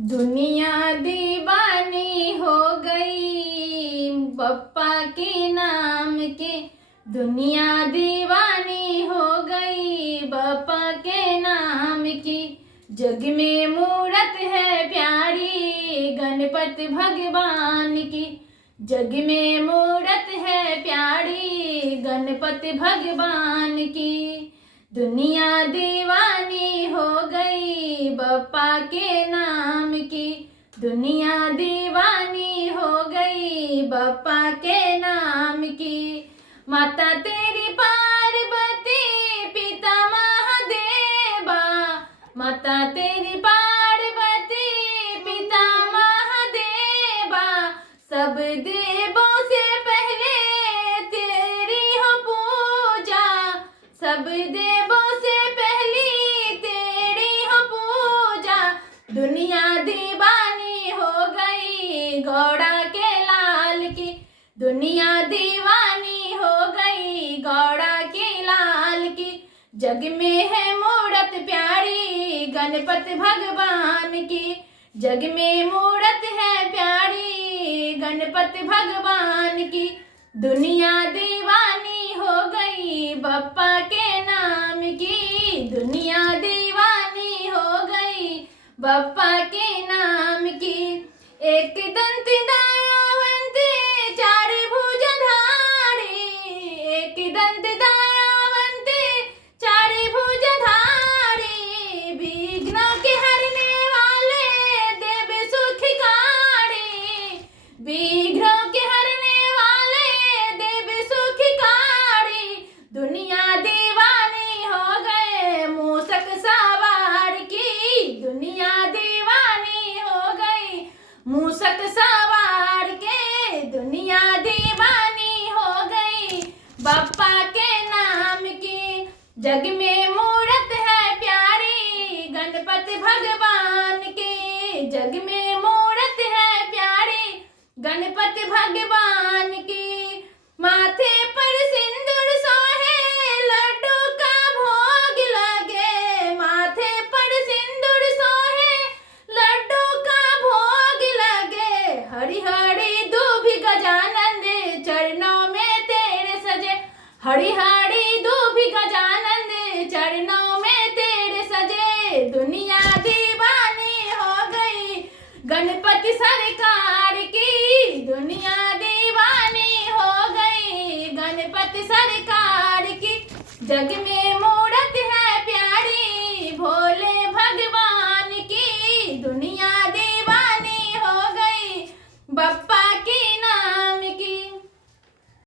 दुनिया दीवानी हो गई बप्पा के नाम के। दुनिया दीवानी हो गई बप्पा के नाम की। जग में मूरत है प्यारी गणपति भगवान की। जग में मूरत है प्यारी गणपति भगवान की। दुनिया दीवानी हो गई बप्पा के नाम की। दुनिया दीवानी हो गई बप्पा के नाम की। माता तेरी पार्वती पिता महादेवा। माता तेरी पार्वती पिता महादेवा। सब देवों से पहले तेरी हो पूजा। सब देवों से पहली तेरी हो पूजा। दुनिया दीवानी हो गई गौड़ा के लाल की। दुनिया दीवानी हो गई गौड़ा के लाल की। जग में है मूरत प्यारी गणपति भगवान की। जग में मूरत है प्यारी गणपति भगवान की। दुनिया दीवानी हो गई बप्पा के नाम की। दुनिया दीवानी हो गई बप्पा के नाम की। एक दंत दयावंत चार भुजधारी। एक दंत दयावंत चार भुजधारी। विघ्नों के हरने वाले देव सुखकारी। विघ्नों के हरने वाले देव सुखकारी। दुनिया दीवानी हो गए मूषक सवार की। दुनिया दीवानी हो गई मूषक सवार के। दुनिया दीवानी हो गई बप्पा के नाम की। जग में मूरत है प्यारी गणपति भगवान की। जग में मूरत है प्यारी गणपति भगवान की। माथे पर सिंदूर सोहे लड्डू का भोग लगे। माथे पर सिंदूर सोहे लड्डू का भोग लगे। हरि हरि दूभी गजानन चरणों में तेरे सजे। हरि हरि दूभी गजानन चरणों में तेरे सजे। दुनिया दीवानी हो गई गणपति सरकार की। दुनिया दीवानी हो गई गणपति सरकार की। जग में